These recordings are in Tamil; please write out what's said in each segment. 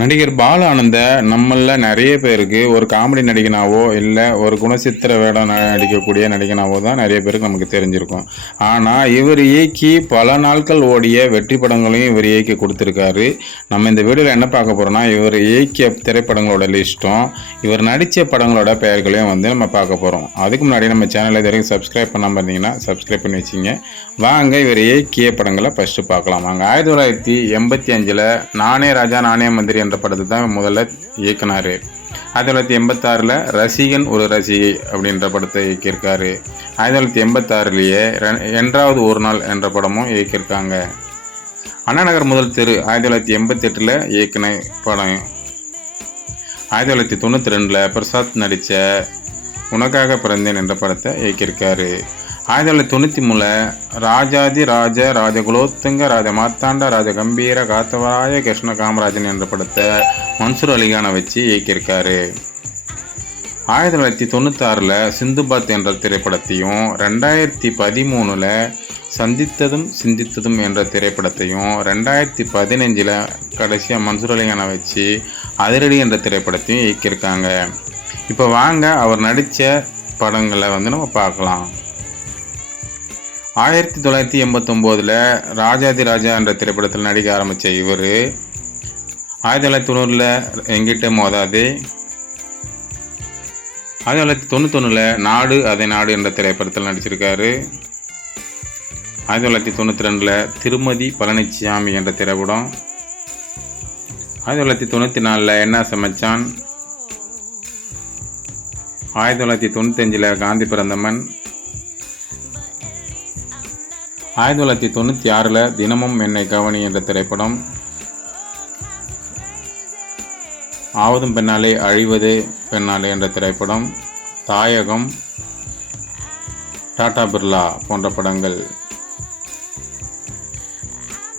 நடிகர் பாலானந்த நம்மள நிறைய பேருக்கு ஒரு காமெடி நடிகனாவோ இல்லை ஒரு குணசித்திர வேடம் நடிக்கக்கூடிய நடிகனாவோ தான் நிறைய பேருக்கு நமக்கு தெரிஞ்சிருக்கும். ஆனால் இவர் இயக்கி பல நாட்கள் ஓடிய வெற்றி படங்களையும் இவர் இயக்கி கொடுத்துருக்காரு. நம்ம இந்த வீடியோவில் என்ன பார்க்க போகிறோம்னா இவர் இயக்கிய திரைப்படங்களோட லிஸ்ட்டும் இவர் நடித்த படங்களோட பெயர்களையும் வந்து நம்ம பார்க்க போகிறோம் அதுக்கு முன்னாடி நம்ம சேனலை இது வரைக்கும் சப்ஸ்கிரைப் பண்ணாமல் இருந்தீங்கன்னா சப்ஸ்கிரைப் பண்ணி வச்சிங்க. வாங்க இவர் இயக்கிய படங்களை ஃபஸ்ட்டு பார்க்கலாம். வாங்க ஆயிரத்தி தொள்ளாயிரத்தி எண்பத்தி அஞ்சில் நானே ராஜா நானே மந்திரி என்ற படத்தை தான் முதல்ல இயக்குனார். ஆயிரத்தி தொள்ளாயிரத்தி எண்பத்தாறில் ரசிகன் ஒரு ரசிகை அப்படின்ற படத்தை இயக்கியிருக்காரு. ஆயிரத்தி தொள்ளாயிரத்தி எண்பத்தாறுலேயே என்றாவது ஒரு நாள் என்ற படமும் இயக்கியிருக்காங்க. அண்ணா நகர் முதல் தெரு ஆயிரத்தி தொள்ளாயிரத்தி எண்பத்தெட்டில் இயக்குன படம். ஆயிரத்தி தொள்ளாயிரத்தி தொண்ணூற்றி ரெண்டில் பிரசாத் நடித்த உனக்காக பிறந்தேன் என்ற படத்தை இயக்கியிருக்காரு. ஆயிரத்தி தொள்ளாயிரத்தி தொண்ணூற்றி மூணில் ராஜாதி ராஜ குலோத்துங்க ராஜ மாத்தாண்ட ராஜ கம்பீர காத்தவராய கிருஷ்ண காமராஜன் என்ற படத்தை மன்சூர் அலிகானை வச்சு இயக்கியிருக்காரு. ஆயிரத்தி தொள்ளாயிரத்தி தொண்ணூத்தாறில் சிந்துபாத் என்ற திரைப்படத்தையும் ரெண்டாயிரத்தி பதிமூணில் சந்தித்ததும் சிந்தித்ததும் என்ற திரைப்படத்தையும் ரெண்டாயிரத்தி பதினஞ்சில் கடைசியாக மன்சூர் அலிகானை வச்சு அதிரடி என்ற திரைப்படத்தையும் இயக்கியிருக்காங்க. இப்போ வாங்க அவர் நடித்த படங்களை வந்து நம்ம பார்க்கலாம். ஆயிரத்தி தொள்ளாயிரத்தி எண்பத்தொம்போதில் ராஜாதி ராஜா என்ற திரைப்படத்தில் நடிக்க ஆரம்பித்த இவர் ஆயிரத்தி தொள்ளாயிரத்தி தொண்ணூறில் எங்கிட்ட மோதாது ஆயிரத்தி தொள்ளாயிரத்தி தொண்ணூத்தொன்னில் நாடு அதே நாடு என்ற திரைப்படத்தில் நடிச்சிருக்காரு. ஆயிரத்தி தொள்ளாயிரத்தி தொண்ணூற்றி ரெண்டில் திருமதி பழனிச்சாமி என்ற திரைப்படம். ஆயிரத்தி தொள்ளாயிரத்தி தொண்ணூற்றி நாலில் என்ன சமைச்சான். ஆயிரத்தி தொள்ளாயிரத்தி தொண்ணூத்தஞ்சில் காந்தி பிறந்தமன் ஆயிரத்தி தொள்ளாயிரத்தி தொண்ணூற்றி ஆறில் தினமும் என்னை கவனி என்ற திரைப்படம். ஆவதும் பெண்ணாலே அழிவது பெண்ணாலே என்ற திரைப்படம். தாயகம் டாடா பிர்லா போன்ற படங்கள்.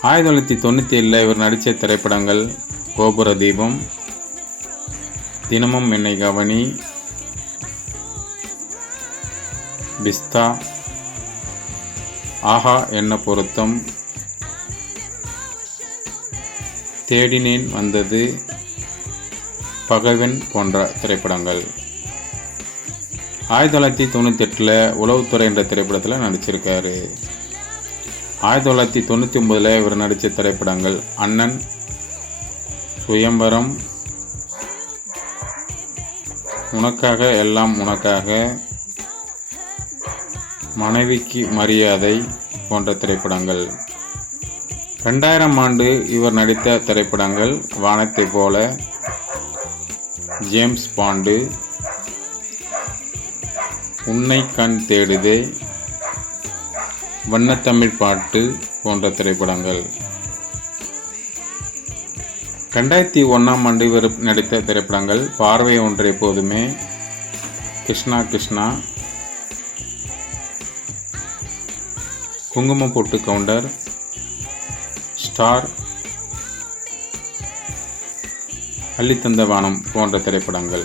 ஆயிரத்தி தொள்ளாயிரத்தி தொண்ணூற்றி ஏழில் இவர் நடித்த திரைப்படங்கள் கோபுர தீபம் தினமும் என்னை கவனி பிஸ்தா ஆஹா என்ன பொருத்தம்? தேடினேன் வந்தது பகவன் போன்ற திரைப்படங்கள். ஆயிரத்தி தொள்ளாயிரத்தி தொண்ணூற்றி எட்டில் உளவுத்துறை என்ற திரைப்படத்தில் நடிச்சிருக்காரு. ஆயிரத்தி தொள்ளாயிரத்தி தொண்ணூற்றி ஒன்பதில் இவர் நடித்த திரைப்படங்கள் அண்ணன் சுயம்பரம் உனக்காக எல்லாம் உனக்காக மனைவிக்கு மரியாதை போன்ற திரைப்படங்கள். ரெண்டாயிரம் ஆண்டு இவர் நடித்த திரைப்படங்கள் வானத்தை போல ஜேம்ஸ் பாண்டு உன்னை கண் தேடுதே வண்ணத்தமிழ் பாட்டு போன்ற திரைப்படங்கள். ரெண்டாயிரத்தி ஒன்றாம் ஆண்டு இவர் நடித்த திரைப்படங்கள் பார்வை ஒன்று எப்போதுமே கிருஷ்ணா கிருஷ்ணா குங்குமம் போட்டு கவுண்டர். ஸ்டார். அள்ளித்தந்த வானம் போன்ற திரைப்படங்கள்.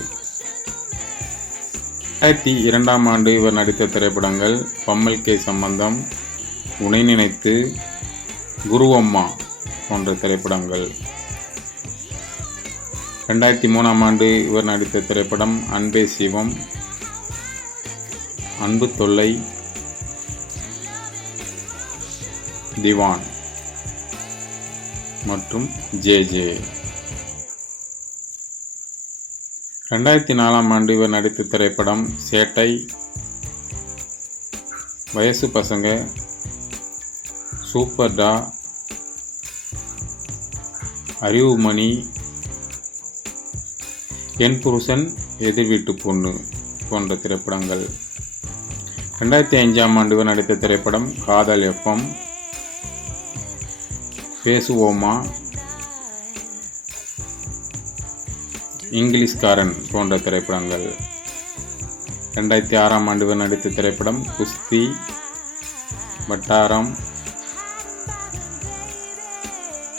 ரெண்டாயிரத்தி இரண்டாம் ஆண்டு இவர் நடித்த திரைப்படங்கள் பம்மல் கே சம்பந்தம் உனை நினைத்து குருவம்மா போன்ற திரைப்படங்கள். ரெண்டாயிரத்தி மூணாம் ஆண்டு இவர் நடித்த திரைப்படம் அன்பே சிவம் அன்பு தொல்லை திவான் மற்றும் ஜே ஜே ரெண்டாயிரத்தி நாலாம் ஆண்டு இவர் நடித்த திரைப்படம் சேட்டை வயசு பசங்க சூப்பர் டா அறிவுமணி என் புருஷன் எதிர்வீட்டு பொண்ணு போன்ற திரைப்படங்கள். ரெண்டாயிரத்தி ஐந்தாம் ஆண்டு நடித்த திரைப்படம் காதல் எஃப்எம் பேசுவோமா? இங்கிலீஷ்காரன் போன்ற திரைப்படங்கள். ரெண்டாயிரத்தி ஆறாம் ஆண்டு இவர் நடித்த திரைப்படம் குஸ்தி வட்டாரம்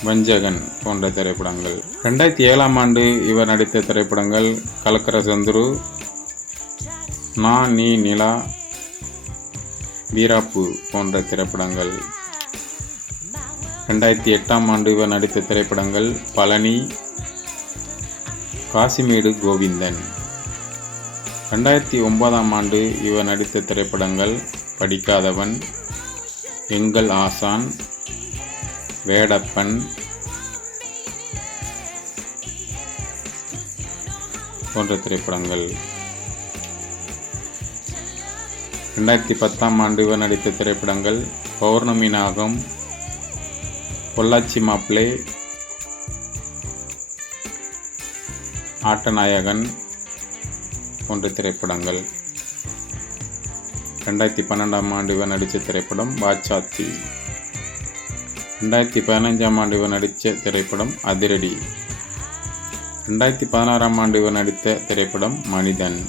வஞ்சகன் போன்ற திரைப்படங்கள். ரெண்டாயிரத்தி ஏழாம் ஆண்டு இவர் நடித்த திரைப்படங்கள் கலக்கர சந்துரு நான் நீ நிலா வீராப்பு போன்ற திரைப்படங்கள். ரெண்டாயிரத்தி எட்டாம் ஆண்டு இவர் நடித்த திரைப்படங்கள் பழனி காசிமேடு கோவிந்தன். ரெண்டாயிரத்தி ஒன்பதாம் ஆண்டு இவர் நடித்த திரைப்படங்கள் படிக்காதவன் எங்கள் ஆசான் வேடப்பன் போன்ற திரைப்படங்கள். ரெண்டாயிரத்தி பத்தாம் ஆண்டு இவர் நடித்த திரைப்படங்கள் பௌர்ணமி நாகம் பொள்ளாச்சி மாப்பிளை ஆட்டநாயகன் போன்ற திரைப்படங்கள். ரெண்டாயிரத்தி பன்னெண்டாம் ஆண்டு இவர் நடித்த திரைப்படம் பாச்சாத்தி ரெண்டாயிரத்தி பதினஞ்சாம் ஆண்டு இவர் நடித்த திரைப்படம் அதிரடி. ரெண்டாயிரத்தி பதினாறாம் ஆண்டு இவர் நடித்த திரைப்படம் மனிதன்.